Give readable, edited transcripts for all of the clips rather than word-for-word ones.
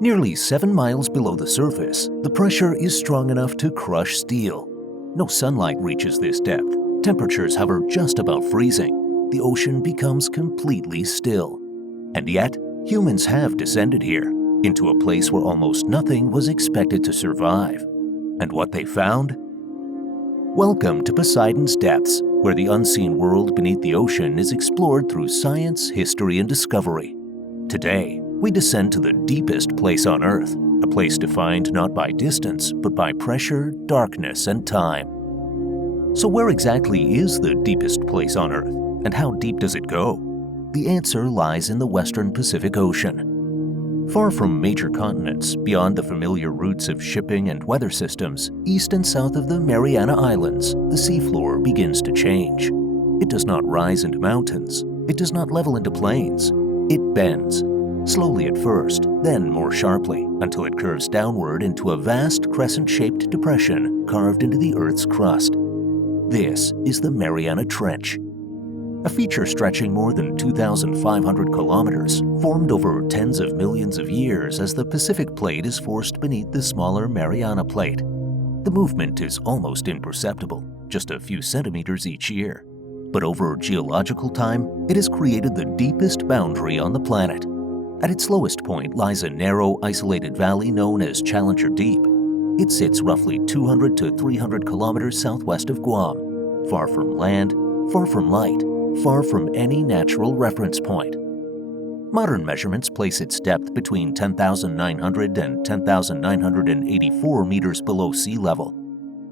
Nearly 7 miles below the surface, the pressure is strong enough to crush steel. No sunlight reaches this depth. Temperatures hover just above freezing. The ocean becomes completely still. And yet, humans have descended here, into a place where almost nothing was expected to survive. And what they found? Welcome to Poseidon's depths, where the unseen world beneath the ocean is explored through science, history, and discovery. Today, we descend to the deepest place on Earth, a place defined not by distance, but by pressure, darkness, and time. So where exactly is the deepest place on Earth, and how deep does it go? The answer lies in the western Pacific Ocean. Far from major continents, beyond the familiar routes of shipping and weather systems, east and south of the Mariana Islands, the seafloor begins to change. It does not rise into mountains. It does not level into plains. It bends, slowly at first, then more sharply, until it curves downward into a vast crescent-shaped depression carved into the Earth's crust. This is the Mariana Trench, a feature stretching more than 2,500 kilometers, formed over tens of millions of years as the Pacific Plate is forced beneath the smaller Mariana Plate. The movement is almost imperceptible, just a few centimeters each year. But over geological time, it has created the deepest boundary on the planet. At its lowest point lies a narrow, isolated valley known as Challenger Deep. It sits roughly 200 to 300 kilometers southwest of Guam, far from land, far from light, far from any natural reference point. Modern measurements place its depth between 10,900 and 10,984 meters below sea level.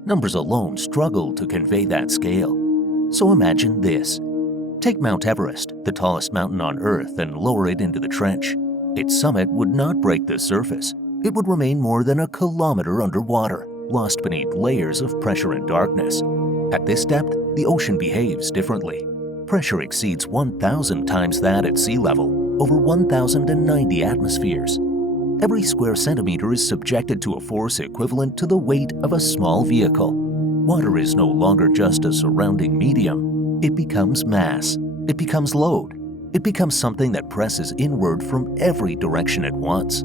Numbers alone struggle to convey that scale. So imagine this. Take Mount Everest, the tallest mountain on Earth, and lower it into the trench. Its summit would not break the surface. It would remain more than a kilometer underwater, lost beneath layers of pressure and darkness. At this depth, the ocean behaves differently. Pressure exceeds 1,000 times that at sea level, over 1,090 atmospheres. Every square centimeter is subjected to a force equivalent to the weight of a small vehicle. Water is no longer just a surrounding medium. It becomes mass. It becomes load. It becomes something that presses inward from every direction at once.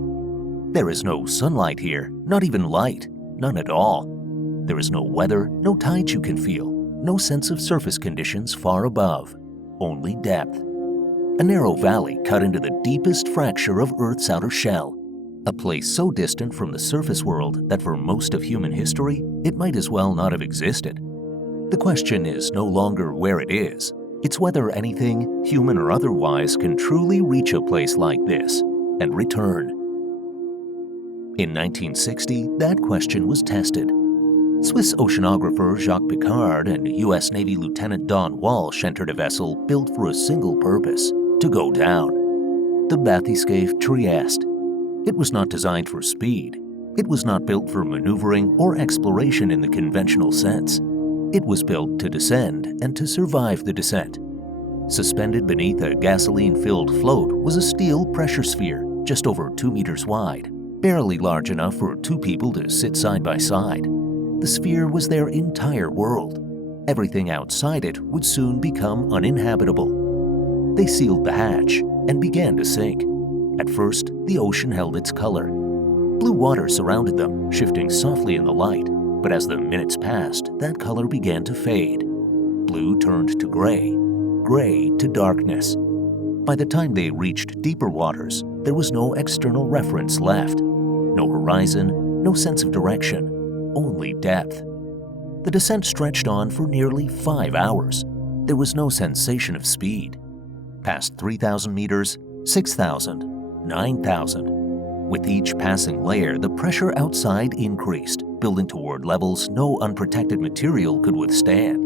There is no sunlight here, not even light, none at all. There is no weather, no tides you can feel, no sense of surface conditions far above, only depth. A narrow valley cut into the deepest fracture of Earth's outer shell, a place so distant from the surface world that for most of human history, it might as well not have existed. The question is no longer where it is, it's whether anything, human or otherwise, can truly reach a place like this and return. In 1960, that question was tested. Swiss oceanographer Jacques Piccard and U.S. Navy Lieutenant Don Walsh entered a vessel built for a single purpose, to go down. The bathyscaphe Trieste. It was not designed for speed. It was not built for maneuvering or exploration in the conventional sense. It was built to descend and to survive the descent. Suspended beneath a gasoline-filled float was a steel pressure sphere just over 2 meters wide, barely large enough for 2 people to sit side by side. The sphere was their entire world. Everything outside it would soon become uninhabitable. They sealed the hatch and began to sink. At first, the ocean held its color. Blue water surrounded them, shifting softly in the light, but as the minutes passed, that color began to fade. Blue turned to gray, gray to darkness. By the time they reached deeper waters, there was no external reference left. No horizon, no sense of direction, only depth. The descent stretched on for nearly 5 hours. There was no sensation of speed. Past 3,000 meters, 6,000, 9,000. With each passing layer, the pressure outside increased, building toward levels no unprotected material could withstand.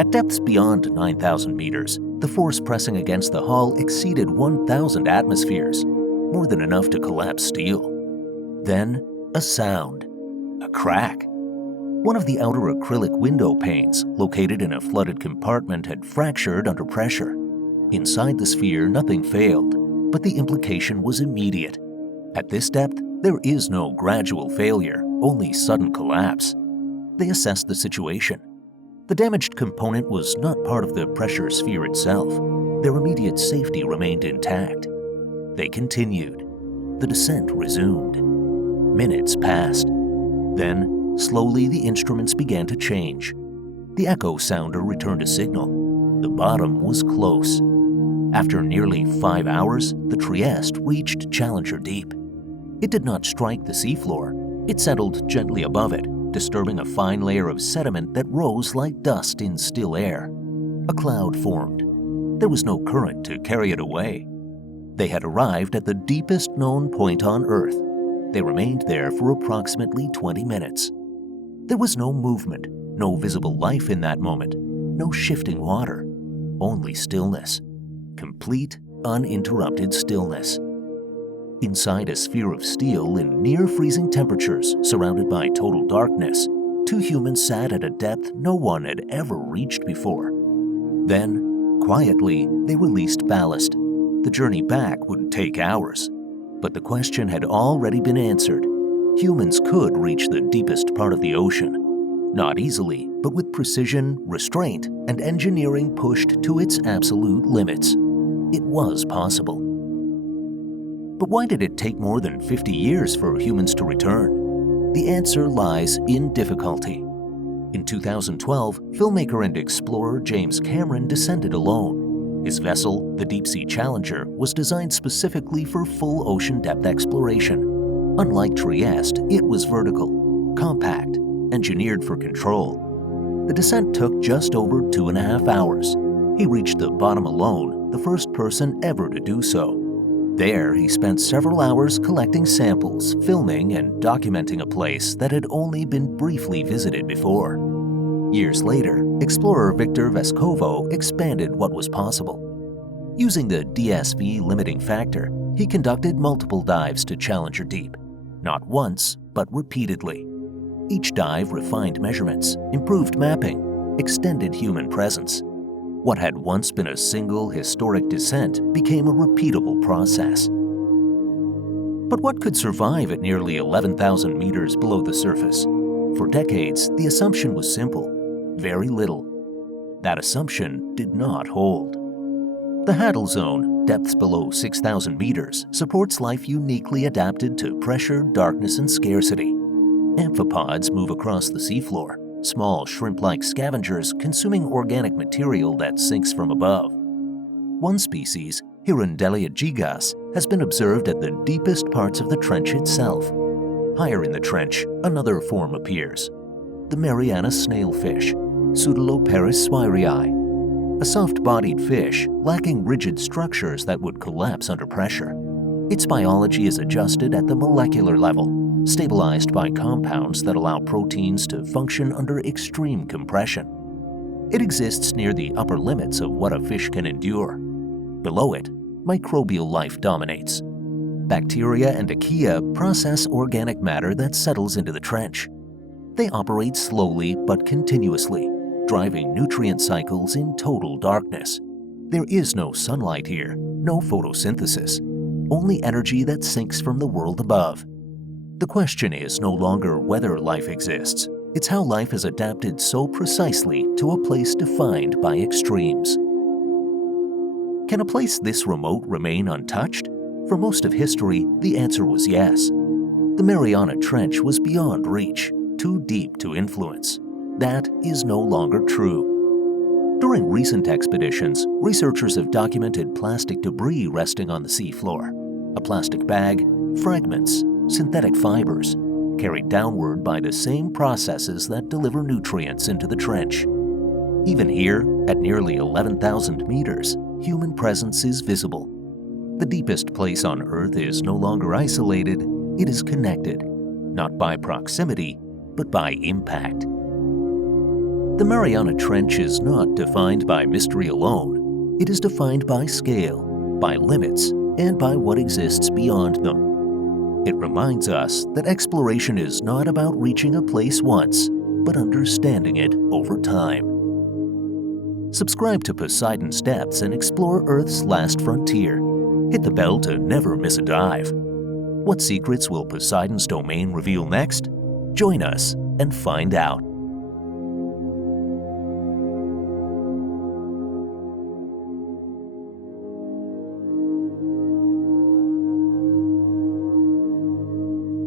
At depths beyond 9,000 meters, the force pressing against the hull exceeded 1,000 atmospheres, more than enough to collapse steel. Then, a sound. A crack. One of the outer acrylic window panes, located in a flooded compartment, had fractured under pressure. Inside the sphere, nothing failed, but the implication was immediate. At this depth, there is no gradual failure, only sudden collapse. They assessed the situation. The damaged component was not part of the pressure sphere itself. Their immediate safety remained intact. They continued. the descent resumed. Minutes passed. Then, slowly the instruments began to change. The echo sounder returned a signal. The bottom was close. After nearly 5 hours, the Trieste reached Challenger Deep. It did not strike the seafloor. It settled gently above it, disturbing a fine layer of sediment that rose like dust in still air. A cloud formed. There was no current to carry it away. They had arrived at the deepest known point on Earth. They remained there for approximately 20 minutes. There was no movement, no visible life in that moment, no shifting water, only stillness. Complete, uninterrupted stillness. Inside a sphere of steel in near-freezing temperatures, surrounded by total darkness, two humans sat at a depth no one had ever reached before. Then, quietly, they released ballast. The journey back would take hours. But the question had already been answered. Humans could reach the deepest part of the ocean. Not easily, but with precision, restraint, and engineering pushed to its absolute limits. It was possible. But why did it take more than 50 years for humans to return? The answer lies in difficulty. In 2012, filmmaker and explorer James Cameron descended alone. His vessel, the Deep-Sea Challenger, was designed specifically for full ocean depth exploration. Unlike Trieste, it was vertical, compact, engineered for control. The descent took just over 2.5 hours. He reached the bottom alone, the first person ever to do so. There, he spent several hours collecting samples, filming, and documenting a place that had only been briefly visited before. Years later, explorer Victor Vescovo expanded what was possible. Using the DSV limiting factor, he conducted multiple dives to Challenger Deep. Not once, but repeatedly. Each dive refined measurements, improved mapping, extended human presence. What had once been a single historic descent became a repeatable process. But what could survive at nearly 11,000 meters below the surface? For decades, the assumption was simple: very little. That assumption did not hold. The Hadal Zone, depths below 6,000 meters, supports life uniquely adapted to pressure, darkness, and scarcity. Amphipods move across the seafloor, small shrimp-like scavengers consuming organic material that sinks from above. One species, Hirondelia gigas, has been observed at the deepest parts of the trench itself. Higher in the trench, another form appears: the Mariana snailfish, Pseudeloperis swirii, a soft-bodied fish lacking rigid structures that would collapse under pressure. Its biology is adjusted at the molecular level, stabilized by compounds that allow proteins to function under extreme compression. It exists near the upper limits of what a fish can endure. Below it, microbial life dominates. Bacteria and archaea process organic matter that settles into the trench. They operate slowly but continuously, driving nutrient cycles in total darkness. There is no sunlight here, no photosynthesis, only energy that sinks from the world above. The question is no longer whether life exists, it's how life has adapted so precisely to a place defined by extremes. Can a place this remote remain untouched? For most of history, the answer was yes. The Mariana Trench was beyond reach, too deep to influence. That is no longer true. During recent expeditions, researchers have documented plastic debris resting on the seafloor. A plastic bag, fragments, synthetic fibers, carried downward by the same processes that deliver nutrients into the trench. Even here, at nearly 11,000 meters, human presence is visible. The deepest place on Earth is no longer isolated, it is connected, not by proximity, but by impact. The Mariana Trench is not defined by mystery alone. It is defined by scale, by limits, and by what exists beyond them. It reminds us that exploration is not about reaching a place once, but understanding it over time. Subscribe to Poseidon's Depths and explore Earth's last frontier. Hit the bell to never miss a dive. What secrets will Poseidon's domain reveal next? Join us and find out.